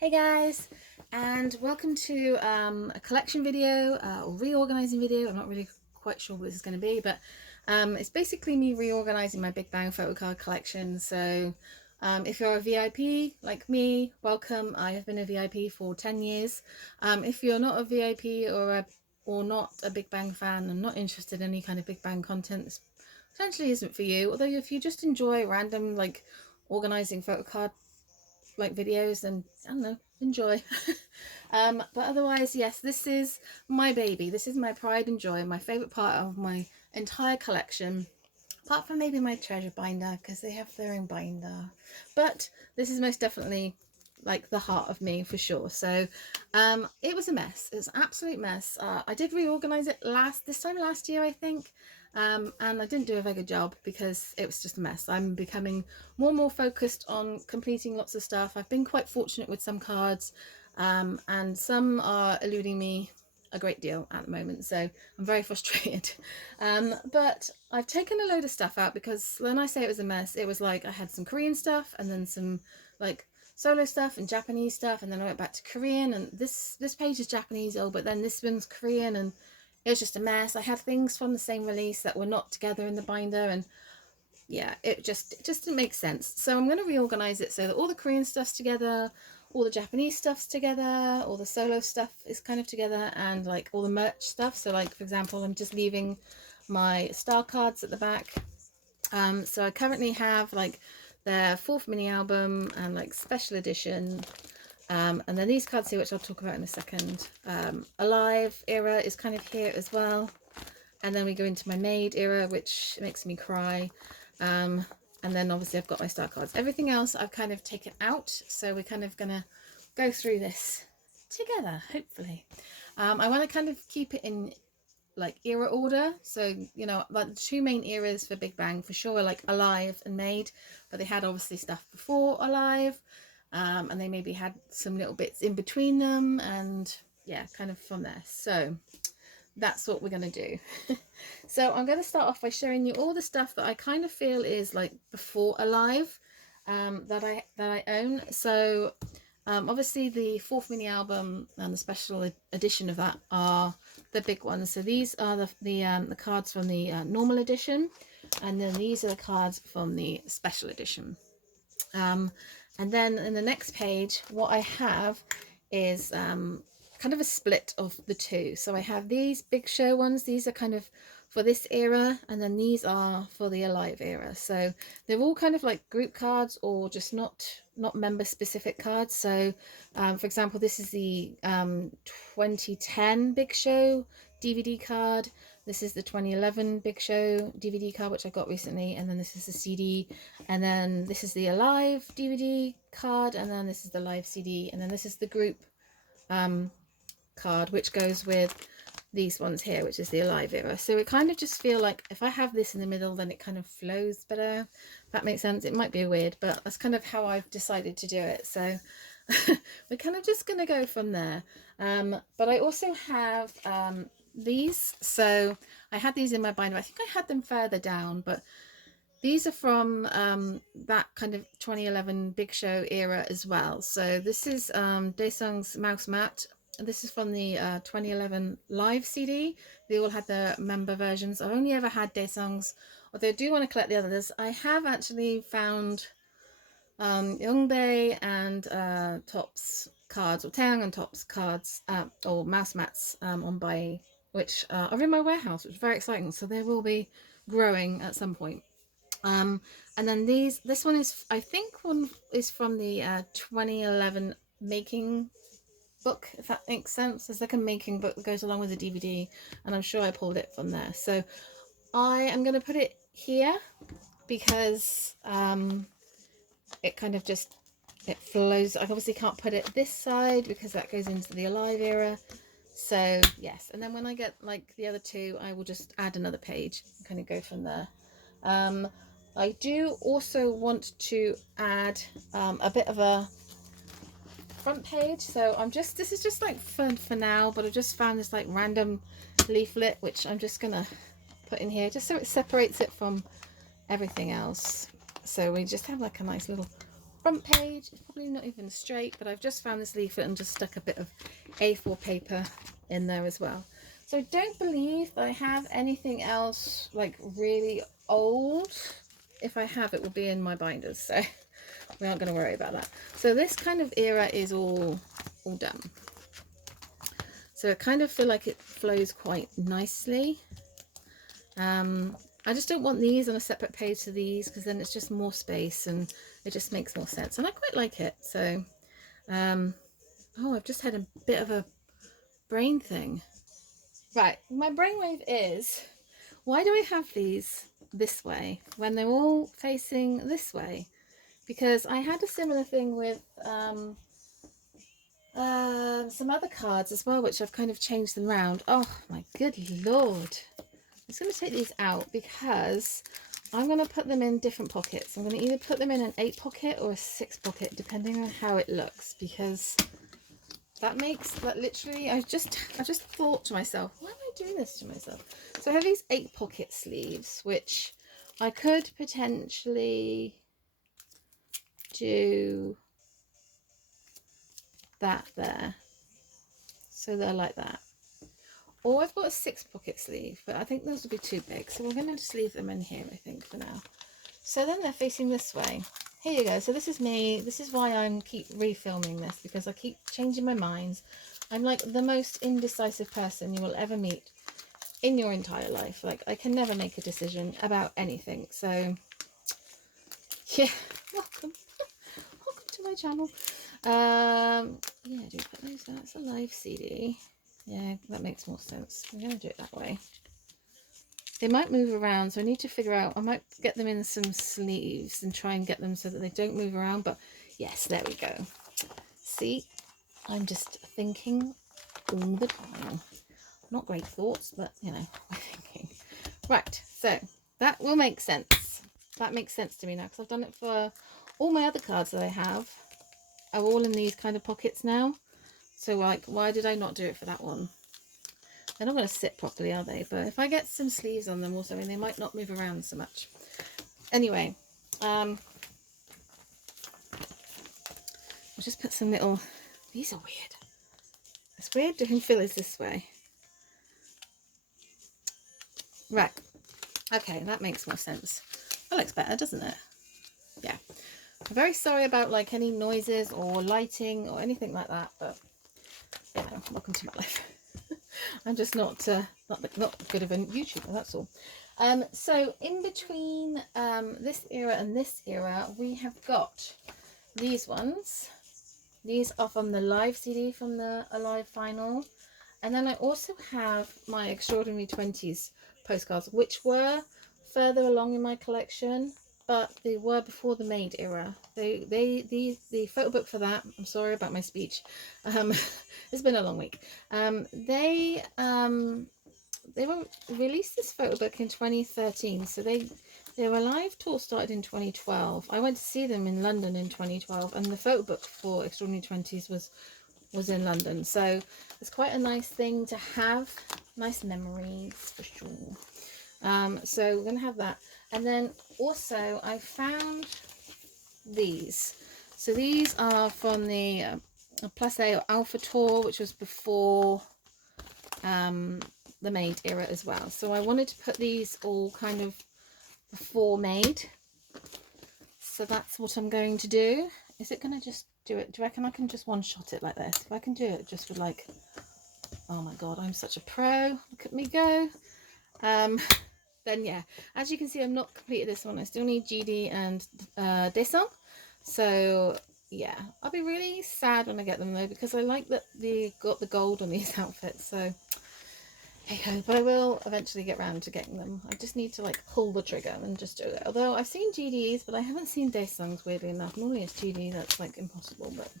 Hey guys, and welcome to a collection video or reorganizing video. I'm not really quite sure what this is going to be, but it's basically me reorganizing my Big Bang Photocard collection. So if you're a VIP like me, welcome. I have been a VIP for 10 years. If you're not a VIP or not a Big Bang fan and not interested in any kind of Big Bang content, this potentially isn't for you. Although if you just enjoy random like organizing photocard like videos, and I don't know, enjoy. But otherwise, yes, this is my baby. This is my pride and joy, my favorite part of my entire collection, apart from maybe my treasure binder because they have their own binder. But this is most definitely like the heart of me for sure. So it was a mess. It was an absolute mess. I did reorganize it this time last year, I think. And I didn't do a very good job because it was just a mess. I'm becoming more and more focused on completing lots of stuff. I've been quite fortunate with some cards, and some are eluding me a great deal at the moment, so I'm very frustrated. But I've taken a load of stuff out because when I say it was a mess, it was like I had some Korean stuff and then some like solo stuff and Japanese stuff, and then I went back to Korean, and this page is Japanese, but then this one's Korean, and it was just a mess. I had things from the same release that were not together in the binder, and yeah, it just didn't make sense. So I'm going to reorganize it so that all the Korean stuff's together, all the Japanese stuff's together, all the solo stuff is kind of together, and like all the merch stuff. So like, for example, I'm just leaving my star cards at the back. So I currently have like their 4th mini album and like special edition. And then these cards here, which I'll talk about in a second. Alive era is kind of here as well. And then we go into my Made era, which makes me cry. And then obviously I've got my star cards. Everything else I've kind of taken out. So we're kind of going to go through this together, hopefully. I want to kind of keep it in like era order. So, you know, like the 2 main eras for Big Bang for sure are like Alive and Made. But they had obviously stuff before Alive. And they maybe had some little bits in between them. And yeah, kind of from there. So that's what we're going to do. So I'm going to start off by showing you all the stuff that I kind of feel is like before Alive, that I own. So obviously the 4th mini album and the special edition of that are the big ones. So these are the cards from the normal edition, and then these are the cards from the special edition. And then in the next page, what I have is kind of a split of the two. So I have these big show ones. These are kind of for this era, and then these are for the Alive era. So they're all kind of like group cards or just not member specific cards. So for example, this is the 2010 Big Show DVD card. This is the 2011 Big Show DVD card, which I got recently, and then this is the CD, and then this is the Alive DVD card, and then this is the Live CD, and then this is the group card, which goes with these ones here, which is the Alive era. So it kind of just feel like if I have this in the middle, then it kind of flows better, if that makes sense. It might be weird, but that's kind of how I've decided to do it. So we're kind of just gonna go from there. But I also have these. So I had these in my binder. I think I had them further down, but these are from that kind of 2011 Big Show era as well. So this is Daesung's Mouse Mat. This is from the 2011 Live CD. They all had the member versions. I've only ever had Daesung's, although I do want to collect the others. I have actually found Youngbae and Top's cards, or Taeyang and Top's cards, or mouse mats on Bai, which are in my warehouse, which is very exciting. So they will be growing at some point. And then this one is, I think one is from the 2011 making book, if that makes sense. There's like a making book that goes along with the DVD, and I'm sure I pulled it from there. So I am going to put it here because it kind of just, it flows. I obviously can't put it this side because that goes into the Alive era. So yes, and then when I get like the other two, I will just add another page and kind of go from there. I do also want to add a bit of a front page. So this is just like fun for now, but I just found this like random leaflet, which I'm just gonna put in here just so it separates it from everything else. So we just have like a nice little front page is probably not even straight, but I've just found this leaflet and just stuck a bit of A4 paper in there as well. So I don't believe that I have anything else like really old. If I have, it will be in my binders, so we aren't going to worry about that. So this kind of era is all done. So I kind of feel like it flows quite nicely. I just don't want these on a separate page to these, because then it's just more space and it just makes more sense, and I quite like it. So oh, I've just had a bit of a brain thing. Right, my brainwave is, why do I have these this way when they're all facing this way? Because I had a similar thing with some other cards as well, which I've kind of changed them around. Oh my good lord. I'm just going to take these out because I'm going to put them in different pockets. I'm going to either put them in an 8 pocket or a 6 pocket, depending on how it looks, because that makes that literally, I just thought to myself, why am I doing this to myself? So I have these 8 pocket sleeves, which I could potentially do that there, so they're like that. Or I've got a 6 pocket sleeve, but I think those will be too big, so we're going to just leave them in here, I think, for now. So then they're facing this way. Here you go. So this is me. This is why I'm keep refilming this, because I keep changing my minds. I'm like the most indecisive person you will ever meet in your entire life. Like, I can never make a decision about anything. So yeah, welcome to my channel. Yeah, do we put those? That's a live CD. Yeah, that makes more sense. I'm going to do it that way. They might move around, so I need to figure out, I might get them in some sleeves and try and get them so that they don't move around. But yes, there we go. See, I'm just thinking all the time. Not great thoughts, but you know, we're thinking. Right, so that will make sense. That makes sense to me now, because I've done it for all my other cards that I have. Are all in these kind of pockets now. So like, why did I not do it for that one? They're not going to sit properly, are they? But if I get some sleeves on them also, I mean, they might not move around so much. Anyway, I'll just put some little, these are weird. It's weird doing fillers this way. Right. Okay, that makes more sense. That looks better, doesn't it? Yeah. I'm very sorry about like any noises or lighting or anything like that, but you know, welcome to my life. I'm just not good of a YouTuber, that's all. So in between this era and this era, we have got these ones. These are from the live CD from the Alive Final. And then I also have my Extraordinary 20s postcards, which were further along in my collection, but they were before the Made era. The photo book for that, I'm sorry about my speech, it's been a long week. They were released this photo book in 2013, so their Alive tour started in 2012. I went to see them in London in 2012, and the photo book for Extraordinary 20s was in London, so it's quite a nice thing to have, nice memories for sure. So we're gonna have that. And then also I found these. So these are from the Plus A or Alpha tour, which was before the Made era as well. So I wanted to put these all kind of before Made. So that's what I'm going to do. Is it going to just do it? Do you reckon I can just one-shot it like this? If I can do it just with like, oh my god, I'm such a pro. Look at me go. Then yeah, as you can see, I'm not completed this one. I still need GD and Descent. So yeah, I'll be really sad when I get them though, because I like that they got the gold on these outfits. So hey ho, but I will eventually get round to getting them. I just need to like pull the trigger and just do it. Although I've seen GDs, but I haven't seen Descents, weirdly enough. Normally it's GD that's like impossible. But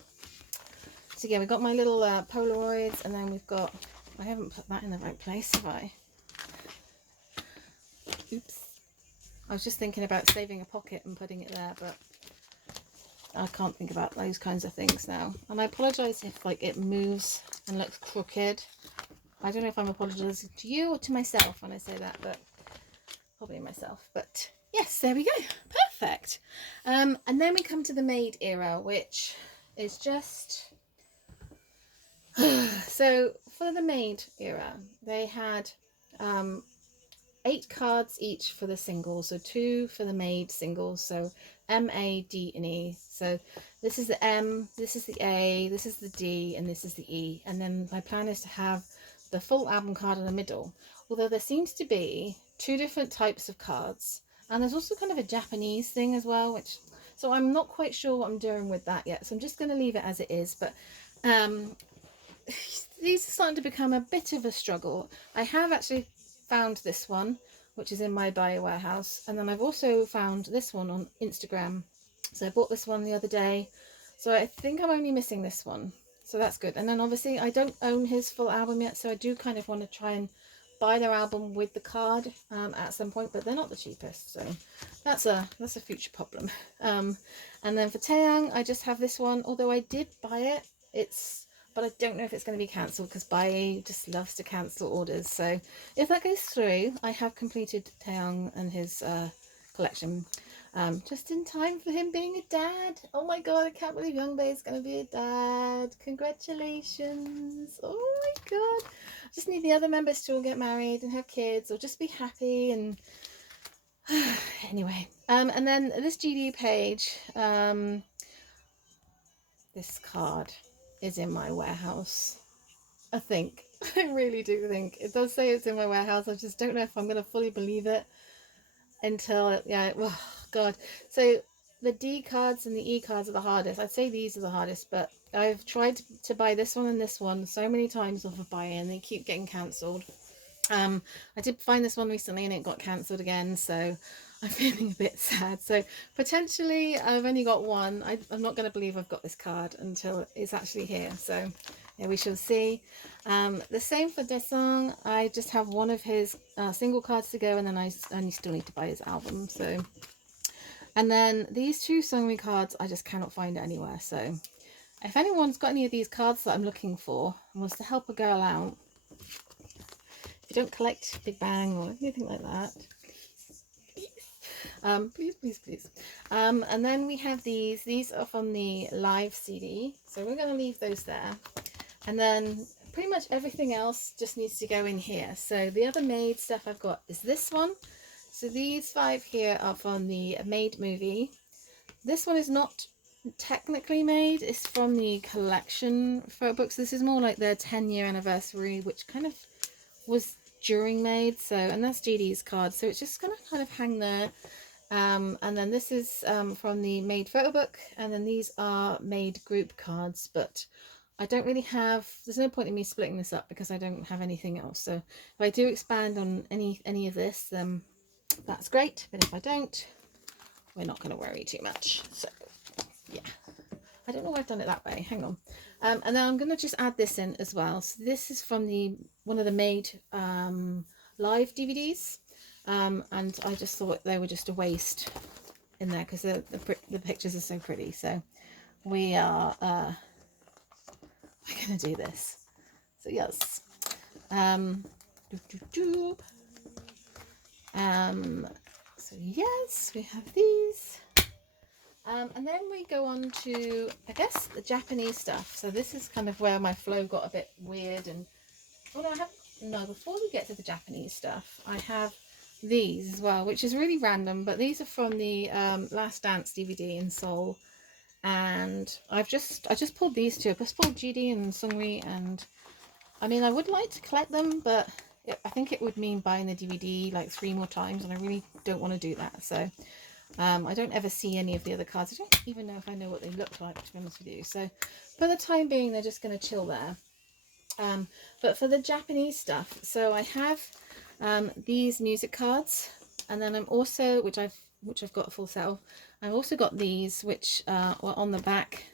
so yeah, we've got my little Polaroids, and then we've got, I haven't put that in the right place, have I? Oops. I was just thinking about saving a pocket and putting it there, but I can't think about those kinds of things now. And I apologise if like it moves and looks crooked. I don't know if I'm apologising to you or to myself when I say that, but probably myself. But Yes, there we go. Perfect. And then we come to the Maid era, which is just... So for the Maid era, they had 8 cards each for the singles, so 2 for the Maid singles, so M, A, D, and E. So this is the M, this is the A, this is the D, and this is the E. And then my plan is to have the full album card in the middle. Although there seems to be 2 different types of cards, and there's also kind of a Japanese thing as well, which, so I'm not quite sure what I'm doing with that yet. So I'm just going to leave it as it is. But these are starting to become a bit of a struggle. I have actually found this one, which is in my bio warehouse, and then I've also found this one on Instagram. So I bought this one the other day, so I think I'm only missing this one, so that's good. And then obviously I don't own his full album yet, so I do kind of want to try and buy their album with the card at some point, but they're not the cheapest, so that's a future problem. And then for Taeyang, I just have this one, although I did buy it. But I don't know if it's going to be cancelled, because Bai just loves to cancel orders. So if that goes through, I have completed Taeyang and his collection just in time for him being a dad. Oh my god, I can't believe Youngbae is going to be a dad. Congratulations. Oh my god. I just need the other members to all get married and have kids, or just be happy. And anyway, and then this GD page, this card is in my warehouse. I think. I really do think. It does say it's in my warehouse. I just don't know if I'm going to fully believe it until, yeah, well, God. So the D cards and the E cards are the hardest. I'd say these are the hardest, but I've tried to buy this one and this one so many times off of buy-in, and they keep getting cancelled. I did find this one recently and it got cancelled again, so I'm feeling a bit sad. So potentially I've only got one. I'm not going to believe I've got this card until it's actually here. So yeah, we shall see. The same for Desang. I just have one of his single cards to go, and then I only still need to buy his album. So, and then these 2 Sungri cards I just cannot find anywhere. So if anyone's got any of these cards that I'm looking for and wants to help a girl out, if you don't collect Big Bang or anything like that, please. And then we have these are from the live CD, so we're going to leave those there. And then pretty much everything else just needs to go in here. So the other Maid stuff I've got is this one. So these 5 here are from the Maid movie. This one is not technically Maid, it's from the collection photo books. This is more like their 10-year anniversary, which kind of was during Maid. So, and that's GD's card, so it's just gonna kind of hang there. And then this is from the Maid photo book, and then these are Maid group cards, but I don't really have, there's no point in me splitting this up because I don't have anything else. So if I do expand on any of this, then that's great, but if I don't, we're not going to worry too much. So yeah, I don't know why I've done it that way. Hang on. And then I'm going to just add this in as well. So this is from one of the Maid live DVDs, and I just thought they were just a waste in there because the pictures are so pretty. So we're going to do this. So yes, so yes, we have these. And then we go on to, I guess, the Japanese stuff. So this is kind of where my flow got a bit weird. And before we get to the Japanese stuff, I have these as well, which is really random, but these are from the Last Dance DVD in Seoul. And I just pulled these 2. I just pulled GD and Sungri, and I mean, I would like to collect them, but I think it would mean buying the DVD like 3 more times, and I really don't want to do that. So I don't ever see any of the other cards. I don't even know if I know what they look like, to be honest with you. So for the time being, they're just going to chill there. But for the Japanese stuff, so I have these music cards, and then I'm also, which I've got a full set of. I've also got these, which were on the back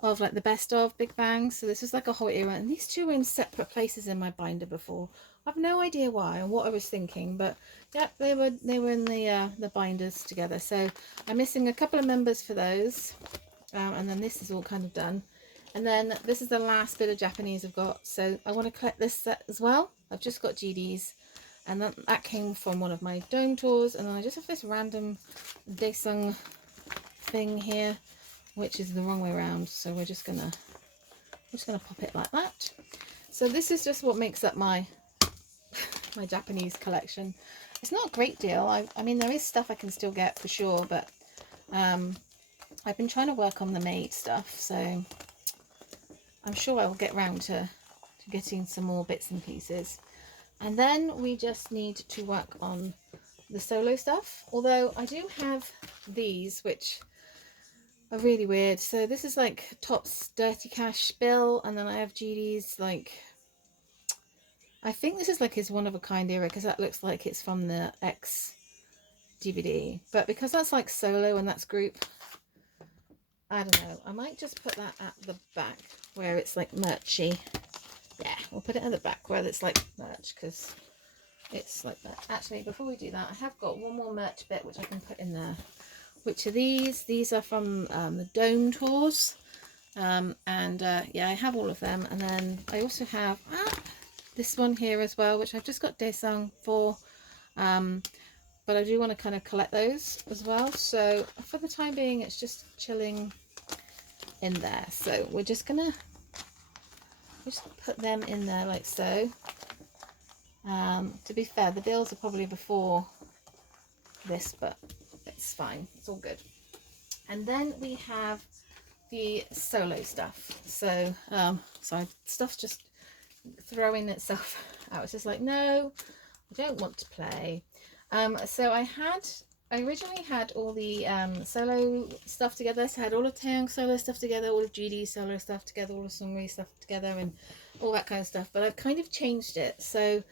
of like the best of Big Bang. So this was like a whole era, and these 2 were in separate places in my binder before. I have no idea why or what I was thinking, but yeah, they were in the binders together. So I'm missing a couple of members for those, and then this is all kind of done. And then this is the last bit of Japanese I've got, so I want to collect this set as well. I've just got GDs, and that came from one of my dome tours. And then I just have this random Daesung thing here, which is the wrong way around, so we're just gonna pop it like that. So this is just what makes up my Japanese collection. It's not a great deal. I mean, there is stuff I can still get for sure, but I've been trying to work on the made stuff, so I'm sure I'll get round to getting some more bits and pieces. And then we just need to work on the solo stuff, although I do have these which are really weird. So this is like Top's Dirty Cash bill, and then I have GD's, like, I think this is like his one of a kind era, because that looks like it's from the X DVD, but because that's like solo and that's group, I don't know, I might just put that at the back where it's like merchy. Yeah, we'll put it at the back where it's like merch, because it's like that. Actually, before we do that, I have got one more merch bit which I can put in there, which are these. These are from the Dome tours, yeah, I have all of them. And then I also have this one here as well, which I've just got Daesung for, but I do want to kind of collect those as well. So for the time being, it's just chilling in there. So we're just gonna put them in there like so. To be fair, the bills are probably before this, but it's fine, it's all good. And then we have the solo stuff. So sorry, stuff's just throwing itself out. It's just like, no, I don't want to play. So I originally had all the solo stuff together. So I had all of Taeyong solo stuff together, all of GD solo stuff together, all of Seungri stuff together, and all that kind of stuff. But I've kind of changed it. So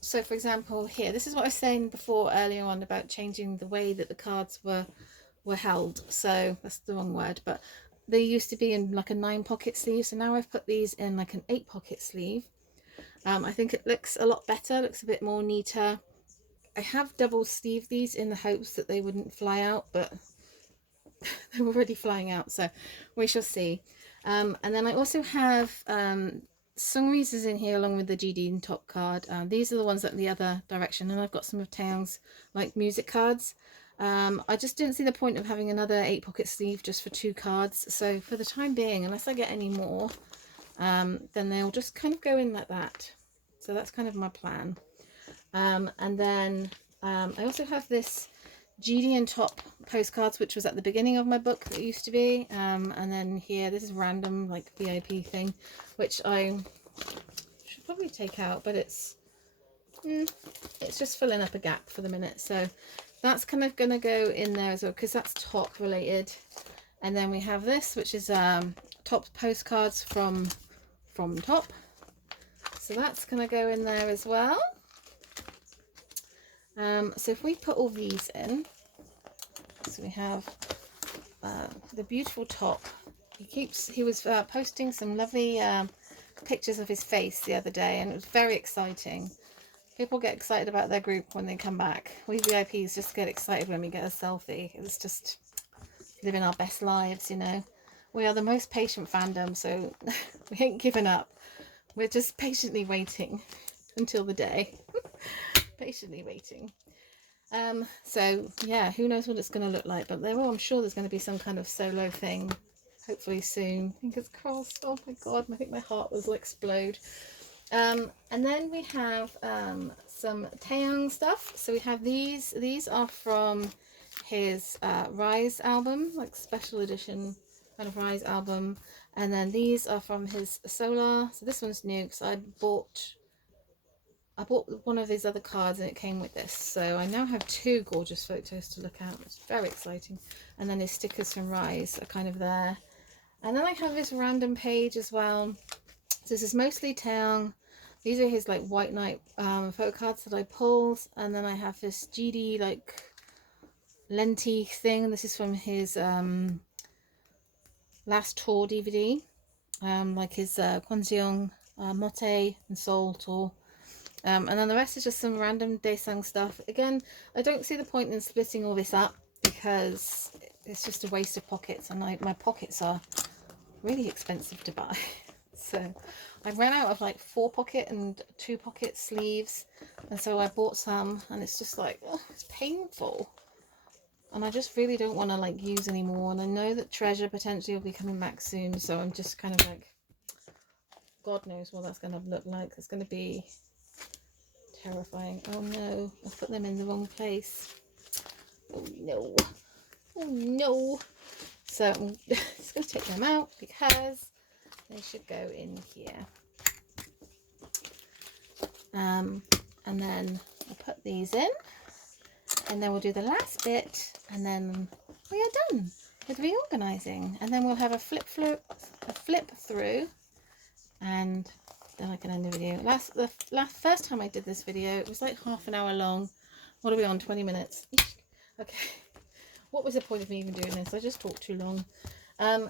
so for example here, this is what I was saying before earlier on about changing the way that the cards were held. So that's the wrong word, but they used to be in like a 9-pocket sleeve. So now I've put these in like an 8-pocket sleeve. I think it looks a lot better, looks a bit more neater. I have double sleeved these in the hopes that they wouldn't fly out, but they're already flying out, so we shall see. And then I also have Seungri's is in here along with the GD and Top card. These are the ones that in the other direction, and I've got some of Taeyong's like music cards. I just didn't see the point of having another 8-pocket sleeve just for 2 cards. So for the time being, unless I get any more, then they'll just kind of go in like that. So that's kind of my plan. And then I also have this GD and Top postcards, which was at the beginning of my book that used to be. And then here, this is random like VIP thing, which I should probably take out, but it's just filling up a gap for the minute. So that's kind of gonna go in there as well, because that's Top related. And then we have this, which is Top postcards from Top. So that's gonna go in there as well. So if we put all these in, so we have the beautiful Top. He was posting some lovely pictures of his face the other day, and it was very exciting. People get excited about their group when they come back. We VIPs just get excited when we get a selfie. It's just living our best lives, you know. We are the most patient fandom, so we ain't giving up. We're just patiently waiting until the day. Patiently waiting. So yeah, who knows what it's going to look like, but I'm sure there's going to be some kind of solo thing hopefully soon. Fingers crossed. Oh my god, I think my heart will explode. And then we have some Taeyong stuff. So we have these are from his Rise album, like special edition kind of Rise album. And then these are from his Solar. So this one's new because I bought one of his other cards and it came with this. So I now have 2 gorgeous photos to look at. It's very exciting. And then his stickers from Rise are kind of there. And then I have this random page as well. So this is mostly Taeyong. These are his like White Knight photo cards that I pulled. And then I have this GD like Lenti thing. This is from his last tour DVD. Like his Kwanseong, Mote and Seoul tour. And then the rest is just some random Daesung stuff. Again, I don't see the point in splitting all this up because it's just a waste of pockets, and my pockets are really expensive to buy. So I ran out of like 4-pocket and 2-pocket sleeves, and so I bought some, and it's just like, oh, it's painful, and I just really don't want to like use anymore. And I know that Treasure potentially will be coming back soon, so I'm just kind of like, God knows what that's going to look like. It's going to be terrifying. Oh no, I've put them in the wrong place. Oh no, oh no. So I'm just going to take them out because they should go in here. And then I'll put these in, and then we'll do the last bit, and then we are done with reorganizing. And then we'll have a flip through, and then I can end the video. The first time I did this video, it was like half an hour long. What are we on? 20 minutes. Okay. What was the point of me even doing this? I just talked too long.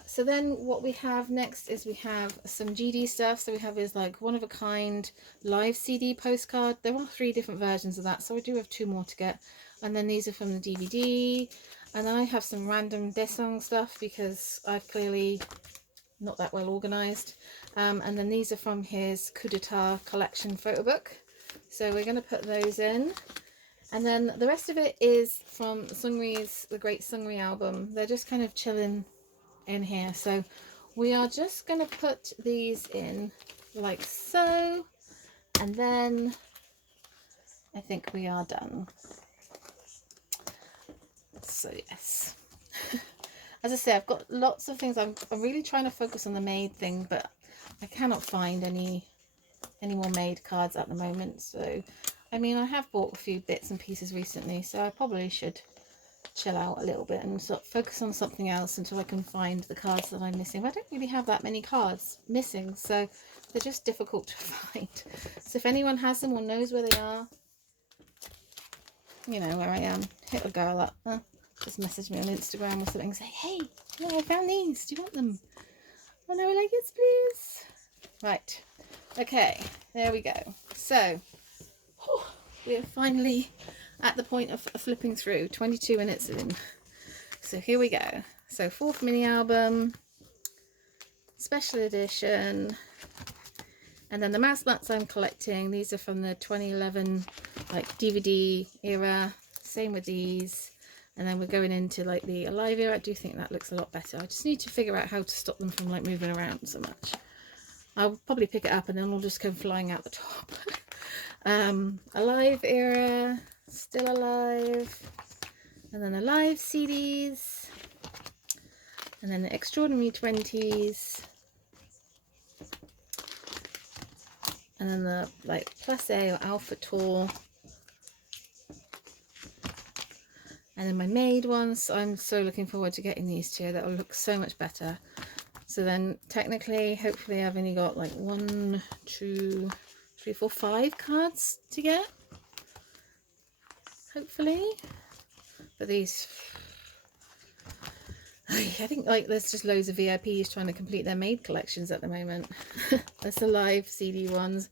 So then what we have next is we have some GD stuff. So we have is like one of a kind live CD postcard. There are 3 different versions of that, so I do have 2 more to get. And then these are from the DVD. And then I have some random Desong stuff because I've clearly not that well organized. And then these are from his Coup d'etat collection photo book. So we're going to put those in. And then the rest of it is from Seungri's, the Great Seungri album. They're just kind of chilling in here. So we are just going to put these in like so. And then I think we are done. So yes. As I say, I've got lots of things. I'm really trying to focus on the made thing, but I cannot find any more made cards at the moment. So I mean, I have bought a few bits and pieces recently, so I probably should chill out a little bit and sort of focus on something else until I can find the cards that I'm missing. I don't really have that many cards missing, so they're just difficult to find. So if anyone has them or knows where they are, you know where I am, hit a girl up. Just message me on Instagram or something and say, hey, no, I found these. Do you want them? And I was like, yes, please. Right. Okay, there we go. So we are finally at the point of flipping through. 22 minutes in. So here we go. So 4th mini album, special edition, and then the mouse mats I'm collecting. These are from the 2011 like DVD era. Same with these. And then we're going into like the Alive era. I do think that looks a lot better. I just need to figure out how to stop them from like moving around so much. I'll probably pick it up and then we'll just come flying out the top. Alive era, still alive, and then Alive CDs, and then the Extraordinary 20s, and then the like Plus A or Alpha Tour, and then my made ones. I'm so looking forward to getting these 2. That will look so much better. So then technically, hopefully I've only got like 1, 2, 3, 4, 5 cards to get, hopefully. But these, I think like there's just loads of VIPs trying to complete their made collections at the moment. That's the live CD ones,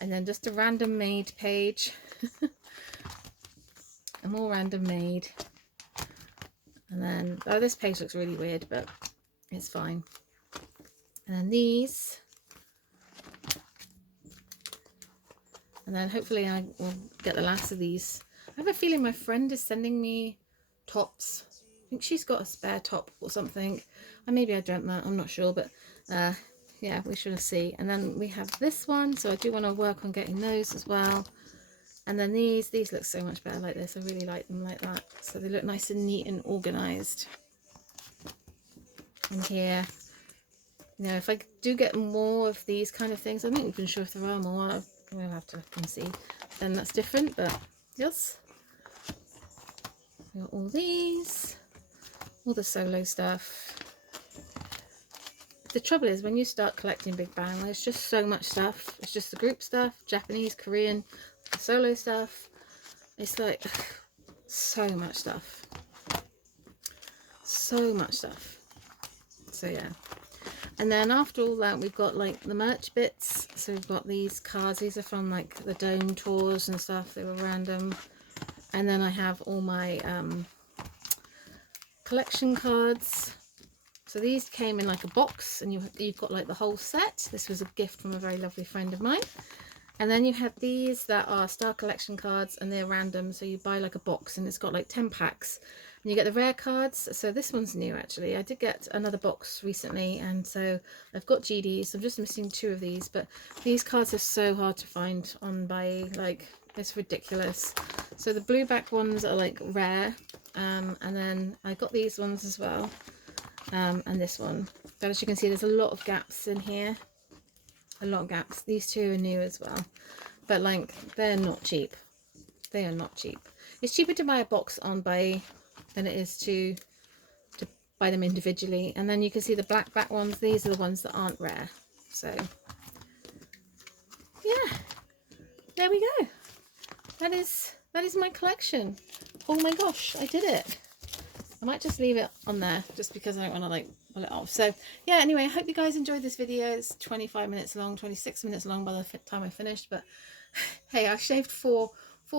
and then just a random made page. A more random made, and then oh, this page looks really weird, but it's fine. And then these. And then hopefully I will get the last of these. I have a feeling my friend is sending me tops. I think she's got a spare top or something. Or maybe I dreamt that, I'm not sure. But yeah, we shall see. And then we have this one. So I do want to work on getting those as well. And then these look so much better like this. I really like them like that. So they look nice and neat and organised. And here, you know, if I do get more of these kind of things, I'm not even sure if there are more. We'll have to look and see. Then that's different, but yes. We got all these, all the solo stuff. The trouble is when you start collecting Big Bang, there's just so much stuff. It's just the group stuff, Japanese, Korean, the solo stuff. It's like so much stuff. So much stuff. So yeah. And then after all that, we've got like the merch bits. So we've got these cards. These are from like the Dome tours and stuff. They were random. And then I have all my collection cards. So these came in like a box, and you've got like the whole set. This was a gift from a very lovely friend of mine. And then you have these that are Star Collection cards, and they're random. So you buy like a box, and it's got like 10 packs. And you get the rare cards. So this one's new actually. I did get another box recently, and so I've got GDs. I'm just missing 2 of these, but these cards are so hard to find on BuyE, like it's ridiculous. So the blue back ones are like rare, and then I got these ones as well, and this one. But as you can see, there's a lot of gaps in here. A lot of gaps. These 2 are new as well, but like they're not cheap. They are not cheap. It's cheaper to buy a box on BuyE than it is to buy them individually. And then you can see the black back ones. These are the ones that aren't rare. So yeah, there we go. That is my collection. Oh my gosh, I did it. I might just leave it on there just because I don't want to like pull it off. So yeah, anyway, I hope you guys enjoyed this video. It's 25 minutes long, 26 minutes long by the time I finished, but hey, I shaved 4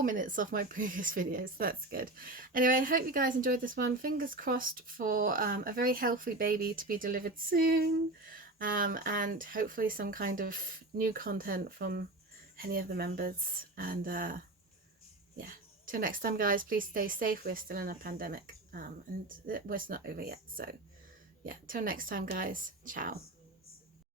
minutes off my previous videos, so that's good. Anyway, I hope you guys enjoyed this one. Fingers crossed for a very healthy baby to be delivered soon, and hopefully some kind of new content from any of the members. And yeah, till next time guys, please stay safe. We're still in a pandemic, and it's not over yet. So yeah, till next time guys, ciao.